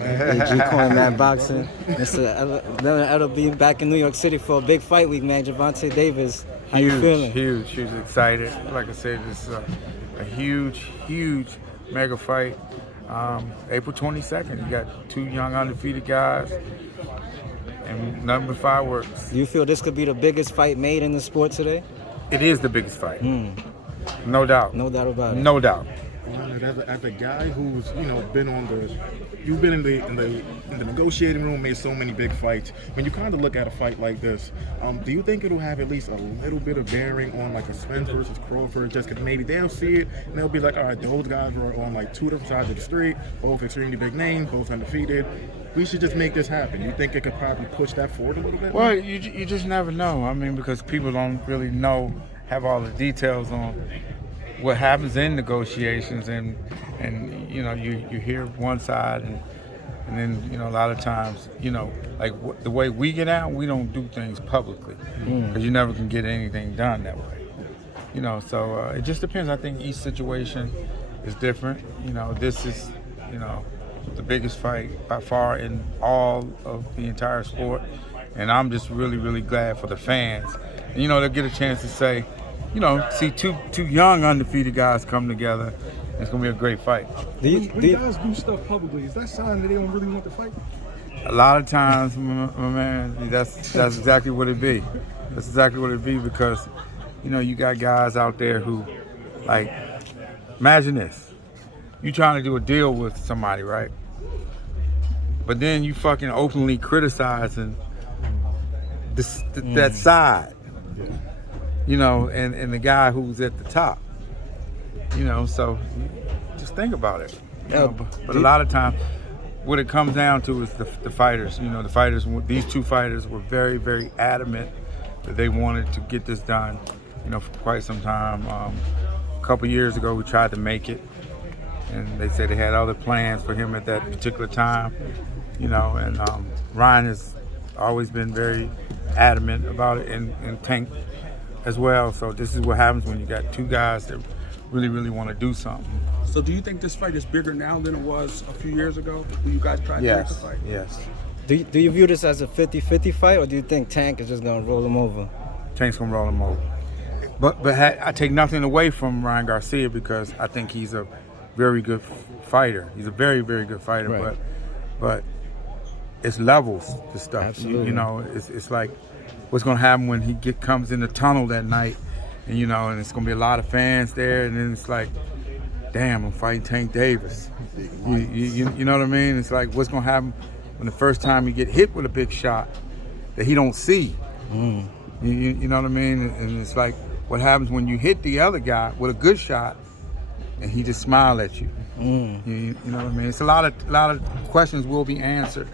man. AG Coin Man Boxing. Leonard Ellerbe back in New York City for a big fight week, man. Gervonta Davis, how you feeling? Huge, excited. Like I said, it's a huge mega fight. April 22nd, you got two young undefeated guys and nothing but fireworks. Do you feel this could be the biggest fight made in the sport today? It is the biggest fight. No doubt. No doubt about it. No doubt. As a guy who's been on you've been in the negotiating room, made so many big fights. When you kind of look at a fight like this, do you think it'll have at least a little bit of bearing on like a Spence versus Crawford? Just because maybe they'll see it and they'll be like, all right, those guys are on like two different sides of the street, both extremely big names, both undefeated. We should just make this happen. You think it could probably push that forward a little bit? Well, you just never know. I mean, because people don't really have all the details on what happens in negotiations, and you hear one side, and then a lot of times like the way we get out, we don't do things publicly because you never can get anything done that way. So it just depends. I think each situation is different. This is the biggest fight by far in all of the entire sport, and I'm just really glad for the fans. And, they'll get a chance to say, see two young undefeated guys come together. It's gonna be a great fight. When guys do stuff publicly, is that sign that they don't really want to fight? A lot of times, my man, that's exactly what it be. That's exactly what it be because, you got guys out there who, like, imagine this: you trying to do a deal with somebody, right? But then you fucking openly criticizing that side. And the guy who's at the top, so just think about it. But a lot of times, what it comes down to is the fighters. The fighters, these two fighters were very adamant that they wanted to get this done, for quite some time. A couple years ago, we tried to make it, and they said they had other plans for him at that particular time, and Ryan has always been very adamant about it, and Tank as well. So this is what happens when you got two guys that really want to do something. So do you think this fight is bigger now than it was a few years ago when you guys tried to make the fight? Yes. Do you view this as a 50-50 fight, or do you think Tank is just going to roll him over? Tank's going to roll him over. But I take nothing away from Ryan Garcia because I think he's a very good fighter. He's a very good fighter, right. but it's levels to stuff. Absolutely. It's like what's going to happen when he comes in the tunnel that night, and and it's going to be a lot of fans there, and then it's like, damn, I'm fighting Tank Davis. You know what I mean? It's like what's going to happen when the first time you get hit with a big shot that he don't see. You know what I mean? And it's like what happens when you hit the other guy with a good shot and he just smile at you. You know what I mean? It's a lot of questions will be answered,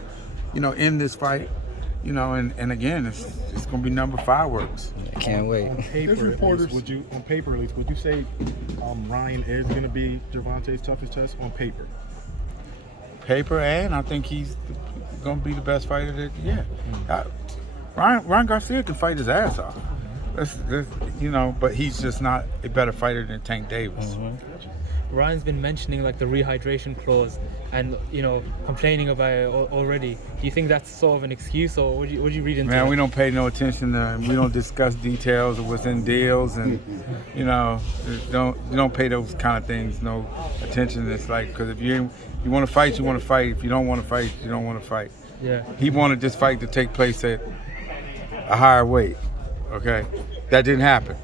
in this fight. And again, it's going to be number fireworks. I can't wait. On paper, at least, would you say Ryan is going to be Gervonta's toughest test on paper? Paper, and I think he's going to be the best fighter Ryan Garcia can fight his ass off. But he's just not a better fighter than Tank Davis. Ryan's been mentioning like the rehydration clause and complaining about it already. Do you think that's sort of an excuse, or what do you read into it? Man, we don't pay no attention to, we don't discuss details of what's in deals, and you don't pay those kind of things no attention. It's like, because if you want to fight, you want to fight. If you don't want to fight, you don't want to fight. Yeah. He wanted this fight to take place at a higher weight. Okay, that didn't happen.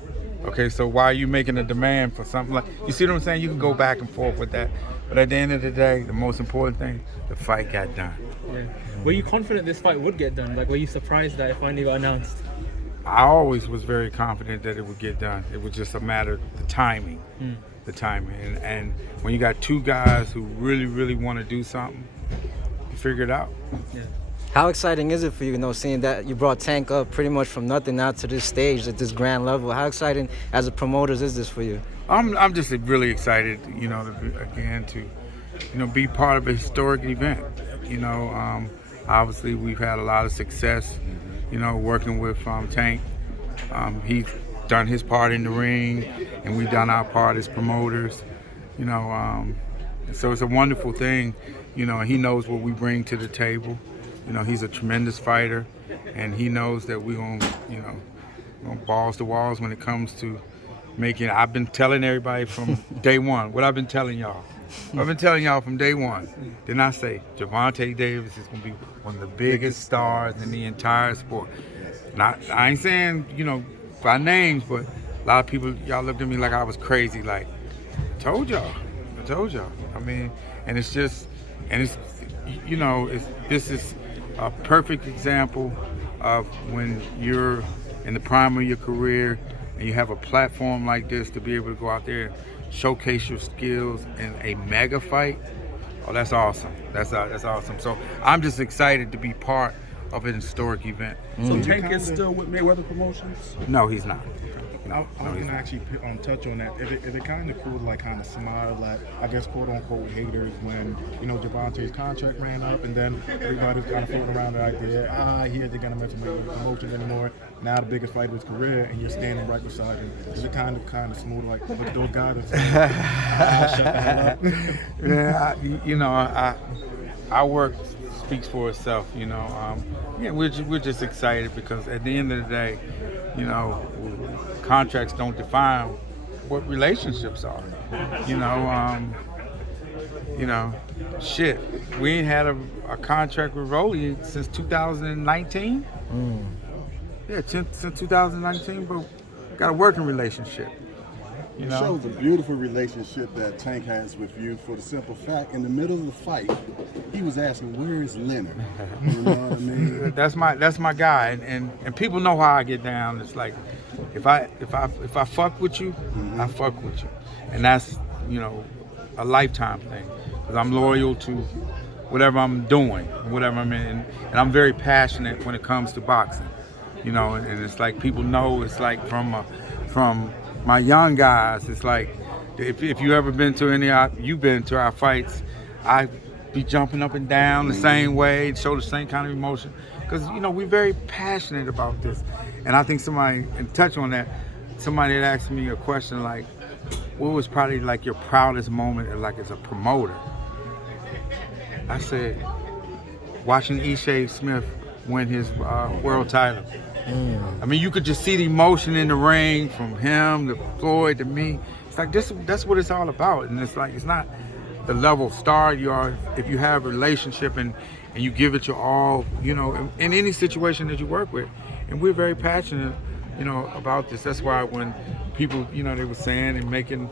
Okay, so why are you making a demand for something like, you see what I'm saying? You can go back and forth with that, but at the end of the day, the most important thing, the fight got done. Yeah. Were you confident this fight would get done? Like, were you surprised that it finally got announced? I always was very confident that it would get done. It was just a matter of the timing. And when you got two guys who really want to do something, you figure it out. Yeah. How exciting is it for you, seeing that you brought Tank up pretty much from nothing now to this stage at this grand level? How exciting as a promoter is this for you? I'm just really excited, to be part of a historic event. Obviously we've had a lot of success, working with Tank. He's done his part in the ring, and we've done our part as promoters. So it's a wonderful thing You know, he knows what we bring to the table. You know, he's a tremendous fighter, and he knows that we're going to, you know, balls to walls when it comes to making. I've been telling everybody from day one what I've been telling y'all. I've been telling y'all from day one. Didn't I say Gervonta Davis is going to be one of the biggest stars in the entire sport? Not, I ain't saying, you know, by names, but a lot of people, y'all looked at me like I was crazy. Like, I told y'all. I mean, and it's just, and it's, you know, this is a perfect example of when you're in the prime of your career and you have a platform like this to be able to go out there and showcase your skills in a mega fight. Oh, that's awesome. That's awesome. So I'm just excited to be part of an historic event. So Tank is still with Mayweather Promotions? No, he's not. I was going to actually touch on that. Is it kind of cool to like kind of smile at, I guess, quote unquote haters when, you know, Gervonta's contract ran up and then everybody's kind of floating around the idea, he isn't going to mention my promotions anymore. Now the biggest fight of his career, and you're standing right beside him. Is it kind of smooth, like, look at those guys and say, shut the hell up? Yeah, you know, our work speaks for itself. You know, yeah, we're just excited because at the end of the day, you know, contracts don't define what relationships are. You know, shit. We ain't had a contract with Rolly since 2019. Yeah, since 2019, but got a working relationship. You It know, shows a beautiful relationship that Tank has with you for the simple fact, in the middle of the fight, he was asking, where is Leonard? You know what I mean? that's my guy, and people know how I get down. It's like if I fuck with you, I fuck with you, and that's, you know, a lifetime thing because I'm loyal to whatever I'm doing, whatever I'm in, and I'm very passionate when it comes to boxing. You know, and it's like people know it's like from my young guys. It's like if you ever been to you've been to our fights, I be jumping up and down the same way, show the same kind of emotion, because, you know, we're very passionate about this. And I think somebody, and touch on that, somebody had asked me a question like, what was probably like your proudest moment, like as a promoter? I said, watching Ishai Smith win his world title. I mean, you could just see the emotion in the ring from him to Floyd to me. It's like that's what it's all about. And it's like, it's not the level of star you are if you have a relationship and you give it your all, you know, in any situation that you work with. And we're very passionate, you know, about this. That's why when people, you know, they were saying and making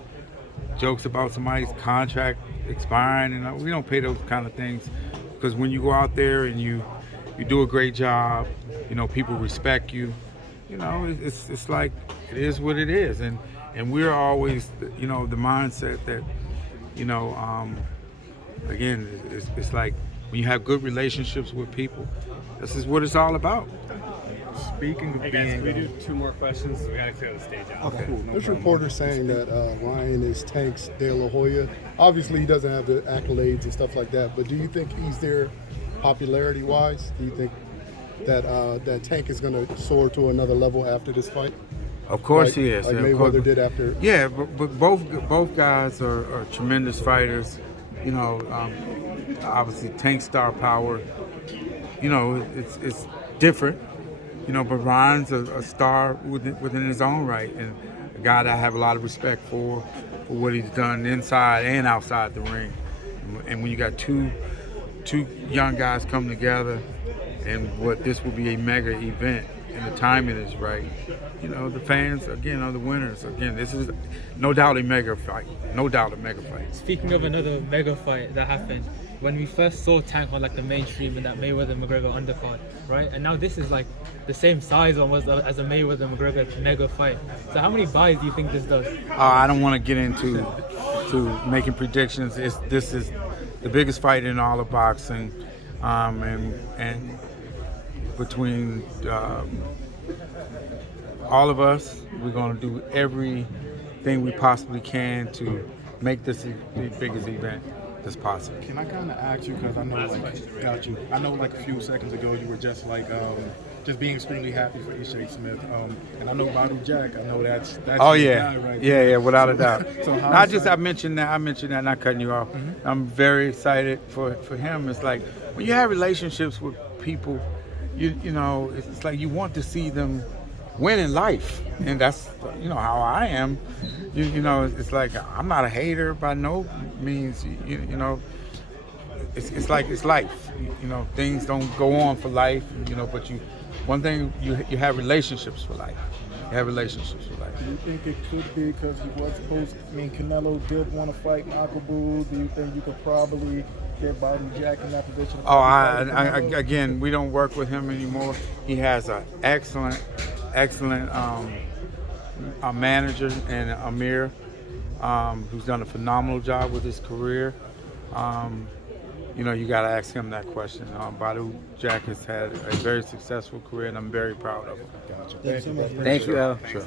jokes about somebody's contract expiring, and we don't pay those kind of things, because when you go out there and you do a great job, you know, people respect you. You know, it's like, it is what it is, and we're always, you know, the mindset that, you know, again, it's like when you have good relationships with people, this is what it's all about. Speaking of Hey guys, being, can we do 2 more questions? We gotta clear the stage out. okay, cool, no There's problem. reporters saying that Ryan is Tank's De La Hoya. Obviously, he doesn't have the accolades and stuff like that, but do you think he's there popularity-wise? Do you think that that Tank is going to soar to another level after this fight? Of course like, he is. Like Of Mayweather course. did after. Yeah, but both guys are tremendous fighters. You know, obviously Tank star power. You know, it's different. You know, but Ryan's a star within his own right, and a guy that I have a lot of respect for what he's done inside and outside the ring. And when you got two young guys come together, and what this will be a mega event, and the timing is right, you know, the fans again are the winners. Again, this is no doubt a mega fight. No doubt a mega fight. Speaking of another mega fight that happened, when we first saw Tank on like the mainstream in that Mayweather-McGregor undercard, right? And now this is like the same size almost as a Mayweather-McGregor mega fight. So how many buys do you think this does? I don't want to get into making predictions. This is the biggest fight in all of boxing, and between all of us, we're going to do everything we possibly can to make this the biggest event. that's possible. Can I kind of ask you, because I know, got you. I know, like a few seconds ago, you were just like, just being extremely happy for Ishaq Smith. And I know Badu Jack. I know that's Oh your yeah, guy right yeah, there. yeah, without a doubt. So how Not just I excited- mentioned that, not cutting you off. I'm very excited for him. It's like when you have relationships with people, you know, it's like you want to see them win in life, and that's how I am. You know, it's like I'm not a hater by no means. You know, it's like it's life. You know, things don't go on for life. You know, but one thing you have relationships for life. You have relationships for life. Do you think it could be because he was supposed? I mean, Canelo did want to fight Nakabu. Do you think you could probably get Badu Jack in that position? Oh, again, we don't work with him anymore. He has an excellent manager and Amir, who's done a phenomenal job with his career. You know, you got to ask him that question. Badu Jack has had a very successful career, and I'm very proud of him. Gotcha. Thank you, Al. Sure.